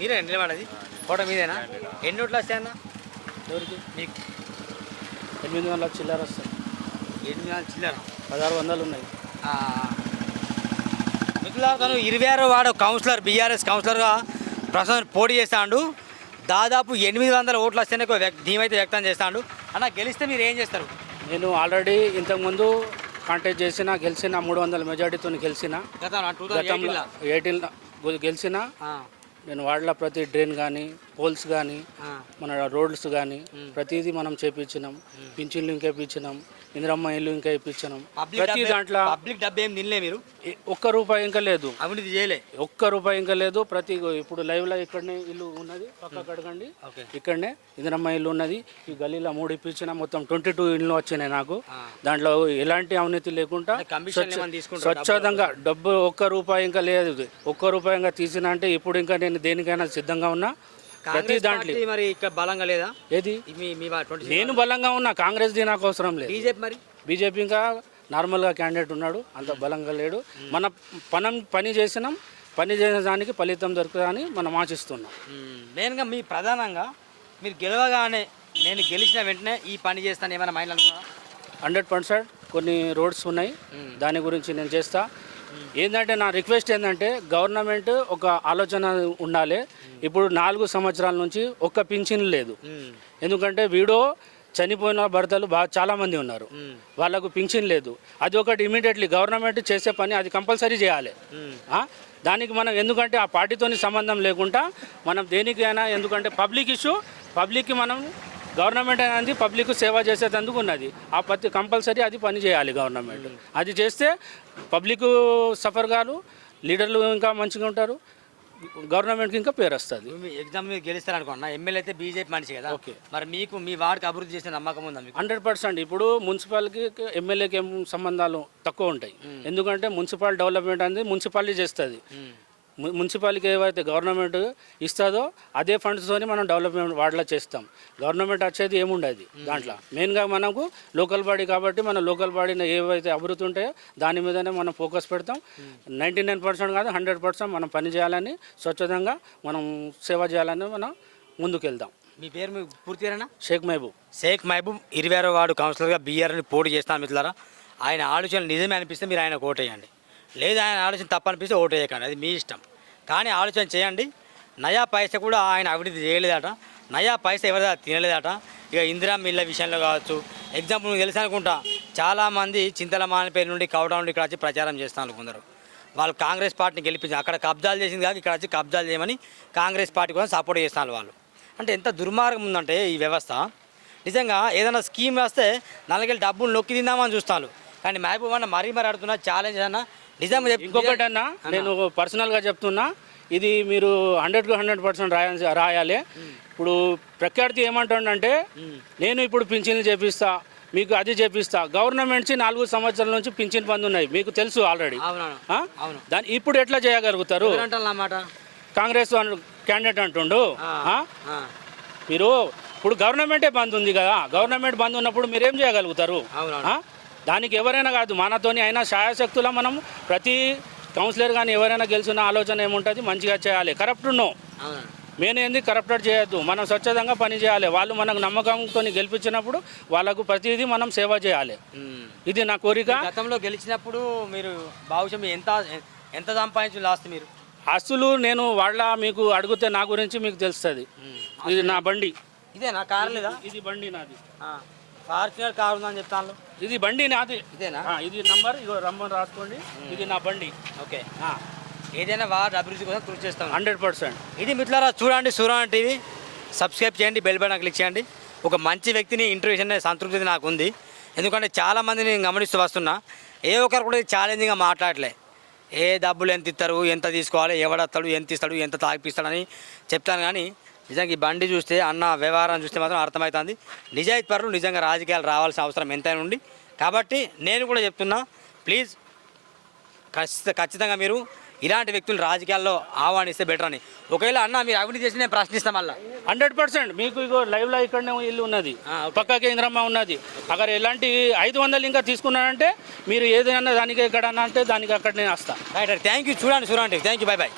మీరే నిలబడది ఫోటో మీదేనా? ఎన్ని ఓట్లు వస్తాయన్న ఎవరికి? మీకు 800 చిల్లర వస్తాయి. 800 చిల్లర 1600 ఉన్నాయి. మిత్రులారా, తను 26వ వార్డు కౌన్సిలర్, బీఆర్ఎస్ కౌన్సిలర్గా ప్రస్తుతం పోటీ చేస్తాడు. దాదాపు 800 ఓట్లు వస్తేనే ధీమైతే వ్యక్తం చేస్తాడు. అన్న, గెలిస్తే మీరు ఏం చేస్తారు? నేను ఆల్రెడీ ఇంతకుముందు కాంటాక్ట్ చేసిన, గెలిచిన 300 మెజార్టీతో గెలిచిన. గతంలో 18 గెలిచిన. నేను వార్డులో ప్రతి డ్రైన్ కానీ, పోల్స్ కానీ, మన రోడ్స్ కానీ ప్రతిదీ మనం చేపించినాం. పింఛన్లు ఇంకా ఇప్పించినాం, ఇందిరమ్మ ఇల్లు ఇంకా ఇప్పించినాం. ప్రతి దాంట్లో పబ్లిక్ డబ్బు ఏం తినలే మీరు? ఒక్క రూపాయి ఇంకా లేదు, అవినీతి చేయలే, ఒక్క రూపాయి ఇంకా లేదు. ప్రతి ఇప్పుడు లైవ్లో ఇక్కడనే ఇల్లు ఉన్నది, పక్కకు అడగండి, ఇక్కడనే ఇందిరమ్మ ఇల్లు ఉన్నది. ఈ గల్లీలో 3 ఇప్పించిన, మొత్తం 22 ఇల్లు వచ్చినాయి నాకు. దాంట్లో ఎలాంటి అవినీతి లేకుండా స్వచ్ఛందంగా డబ్బు ఒక్క రూపాయి ఇంకా లేదు. ఒక్క రూపాయి ఇంకా తీసిన అంటే ఇప్పుడు ఇంకా నేను దేనికైనా సిద్ధంగా ఉన్నా. ప్రతి దాంట్లో మరి ఇక్కడ బలంగా లేదా? ఏది నేను బలంగా ఉన్నా, కాంగ్రెస్ ది నాకు అవసరం లేదు. బీజేపీ ఇంకా నార్మల్గా క్యాండిడేట్ ఉన్నాడు, అంత బలంగా లేడు. మన పని చేసినాం, పని చేసిన దానికి ఫలితం దొరుకుతుందని మనం ఆశిస్తున్నాం. మెయిన్గా మీ ప్రధానంగా మీరు గెలవగానే నేను గెలిచిన వెంటనే ఈ పని చేస్తాను ఏమైనా మైండ్ అనుకున్నా? 100% కొన్ని రోడ్స్ ఉన్నాయి, దాని గురించి నేను చేస్తా. ఏంటంటే నా రిక్వెస్ట్ ఏంటంటే గవర్నమెంట్ ఒక ఆలోచన ఉండాలి. ఇప్పుడు 4 సంవత్సరాల నుంచి ఒక్క పింఛన్ లేదు. ఎందుకంటే వీడో చనిపోయిన భర్తలు చాలామంది ఉన్నారు, వాళ్ళకు పింఛన్ లేదు. అది ఒకటి ఇమీడియట్లీ గవర్నమెంట్ చేసే పని, అది కంపల్సరీ చేయాలి. దానికి మనం ఎందుకంటే ఆ పార్టీతోని సంబంధం లేకుండా మనం దేనికైనా, ఎందుకంటే పబ్లిక్ ఇష్యూ, పబ్లిక్కి మనం గవర్నమెంట్ అనేది పబ్లిక్ సేవ చేసేందుకు ఉన్నది. ఆ కంపల్సరీ అది పని చేయాలి గవర్నమెంట్. అది చేస్తే పబ్లిక్ సఫర్ కాదు, లీడర్లు ఇంకా మంచిగా ఉంటారు, గవర్నమెంట్కి ఇంకా పేరు వస్తుంది. ఎగ్జామ్ మీరు గెలుస్తారనుకున్నా, ఎమ్మెల్యే అయితే బీజేపీ మనిషి కదా. ఓకే, మరి మీకు మీ వార్డుకి అభివృద్ధి చేసే నమ్మకం ఉందా? 100%. ఇప్పుడు మున్సిపాలిటీకి ఎమ్మెల్యేకి ఏం సంబంధాలు తక్కువ ఉంటాయి. ఎందుకంటే మున్సిపల్ డెవలప్మెంట్ అనేది మున్సిపాలిటీ చేస్తుంది. మున్సిపాలిటీకి ఏవైతే గవర్నమెంట్ ఇస్తుందో అదే ఫండ్స్తోని మనం డెవలప్మెంట్ వార్డులో చేస్తాం. గవర్నమెంట్ వచ్చేది ఏముండదు దాంట్లో. మెయిన్గా మనకు లోకల్ బాడీ కాబట్టి మన లోకల్ బాడీని ఏవైతే అభివృద్ధి ఉంటాయో దాని మీదనే మనం ఫోకస్ పెడతాం. 99% కాదు, 100% మనం పని చేయాలని, స్వచ్ఛందంగా మనం సేవ చేయాలని మనం ముందుకెళ్దాం. మీ పేరు పూర్తిగా? షేక్ మహబూబ్. 26వ వార్డు కౌన్సిలర్గా బీఆర్ని పోటీ చేస్తాను. మిత్రులారా, ఆయన ఆలోచనలు నిజమే అనిపిస్తే మీరు ఆయన ఓటేయండి, లేదా ఆయన ఆలోచన తప్పనిపిస్తే ఓటు వేయకండి, అది మీ ఇష్టం. కానీ ఆలోచన చేయండి. నయా పైసా కూడా ఆయన అవినీతి చేయలేదట, నయా పైసా ఎవరిదా తినలేదట. ఇక ఇందిరమ్మ ఇళ్ళ విషయంలో కావచ్చు, ఎగ్జాంపుల్ నువ్వు తెలుసు అనుకుంటా, చాలామంది చింతల మానిపేరు నుండి కౌట నుండి ఇక్కడ వచ్చి ప్రచారం చేస్తాను కొందరు. వాళ్ళు కాంగ్రెస్ పార్టీని గెలిపించి అక్కడ కబ్జాలు చేసింది కాక ఇక్కడ వచ్చి కబ్జాలు చేయమని కాంగ్రెస్ పార్టీ కోసం సపోర్ట్ చేస్తున్నారు వాళ్ళు. అంటే ఎంత దుర్మార్గం ఉందంటే ఈ వ్యవస్థ. నిజంగా ఏదైనా స్కీమ్ వస్తే నల్లగెళ్ళి డబ్బులు నొక్కి తిందామని చూస్తాను. కానీ మహబూబ్ అన్న మరీ అడుగుతున్నా, ఛాలెంజ్ అన్న నిజంగా ఇంకొకటి అన్న, నేను పర్సనల్గా చెప్తున్నా, ఇది మీరు 100% రాయాలి. ఇప్పుడు ప్రఖ్యాతి ఏమంటుండంటే, నేను ఇప్పుడు పింఛన్లు చేపిస్తా, మీకు అది చేపిస్తా. గవర్నమెంట్ 4 సంవత్సరాల నుంచి పింఛన్ బంద్ ఉన్నాయి, మీకు తెలుసు ఆల్రెడీ. దాన్ని ఇప్పుడు ఎట్లా చేయగలుగుతారు? కాంగ్రెస్ క్యాండిడేట్ అంటుండు. మీరు ఇప్పుడు గవర్నమెంటే బంద్ ఉంది కదా, గవర్నమెంట్ బంద్ ఉన్నప్పుడు మీరేం చేయగలుగుతారు? దానికి ఎవరైనా కాదు, మనతోని అయినా శాయశక్తులా మనం ప్రతి కౌన్సిలర్ కానీ ఎవరైనా గెలిచిన ఆలోచన ఏముంటుంది, మంచిగా చేయాలి. కరప్ట్ ఉన్నాం మెయిన్ ఏంది, కరప్టెడ్ చేయొద్దు, మనం స్వచ్ఛందంగా పని చేయాలి. వాళ్ళు మనకు నమ్మకంతో గెలిపించినప్పుడు వాళ్ళకు ప్రతిదీ మనం సేవ చేయాలి. ఇది నా కోరిక. గతంలో గెలిచినప్పుడు మీరు భవిష్యం ఎంత సంపాదించు లాస్ట్ మీరు ఆస్తులు నేను వాళ్ళ మీకు అడిగితే నా గురించి మీకు తెలుస్తుంది. ఇది నా బండి. ఇదే నా కారు లేదా? ఇది బండి నాది. ఫార్చునర్ కారు ఉందని చెప్తాను. ఇది బండి నాది. ఇదేనా? ఇది నంబర్, ఇగో రమ్మని రాసుకోండి. ఇది నా బండి. ఓకే, ఏదైనా వార్డు అభివృద్ధి కోసం కృషి చేస్తాం 100%. ఇది మిత్రులారా, చూడండి సూర్యనారాయణ టీవీ, సబ్స్క్రైబ్ చేయండి, బెల్ బటన్ క్లిక్ చేయండి. ఒక మంచి వ్యక్తిని ఇంటర్వ్యూ చేసే సంతృప్తి నాకు ఉంది. ఎందుకంటే చాలామందిని నేను గమనిస్తూ వస్తున్నా, ఏ ఒక్కరు కూడా ఛాలెంజింగ్గా మాట్లాడలే. ఏ డబ్బులు ఎంత ఇస్తారు, ఎంత తీసుకోవాలి, ఎవడస్తాడు, ఎంత ఇస్తాడు, ఎంత తాగిపిస్తాడని చెప్తాను. కానీ నిజంగా ఈ బండి చూస్తే, అన్న వ్యవహారం చూస్తే మాత్రం అర్థమవుతుంది. నిజాయితీ పరులు నిజంగా రాజకీయాలు రావాల్సిన అవసరం ఎంతైనా ఉంది. కాబట్టి నేను కూడా చెప్తున్నా, ప్లీజ్ ఖచ్చితంగా మీరు ఇలాంటి వ్యక్తులు రాజకీయాల్లో ఆహ్వానిస్తే బెటర్ అని. ఒకవేళ అన్న మీరు అవినీతి చేసి నేను ప్రశ్నిస్తాం మళ్ళీ 100%. మీకు ఇగో లైవ్లో ఇక్కడనే ఇల్లు ఉన్నది, పక్క కేంద్రమ్మ ఉన్నది. అక్కడ ఎలాంటి 500 ఇంకా తీసుకున్నానంటే మీరు ఏదైనా దానికి ఎక్కడన్నా అంటే దానికి అక్కడనే వస్తా. Right, thank you. చూడండి, థ్యాంక్ యూ, బై.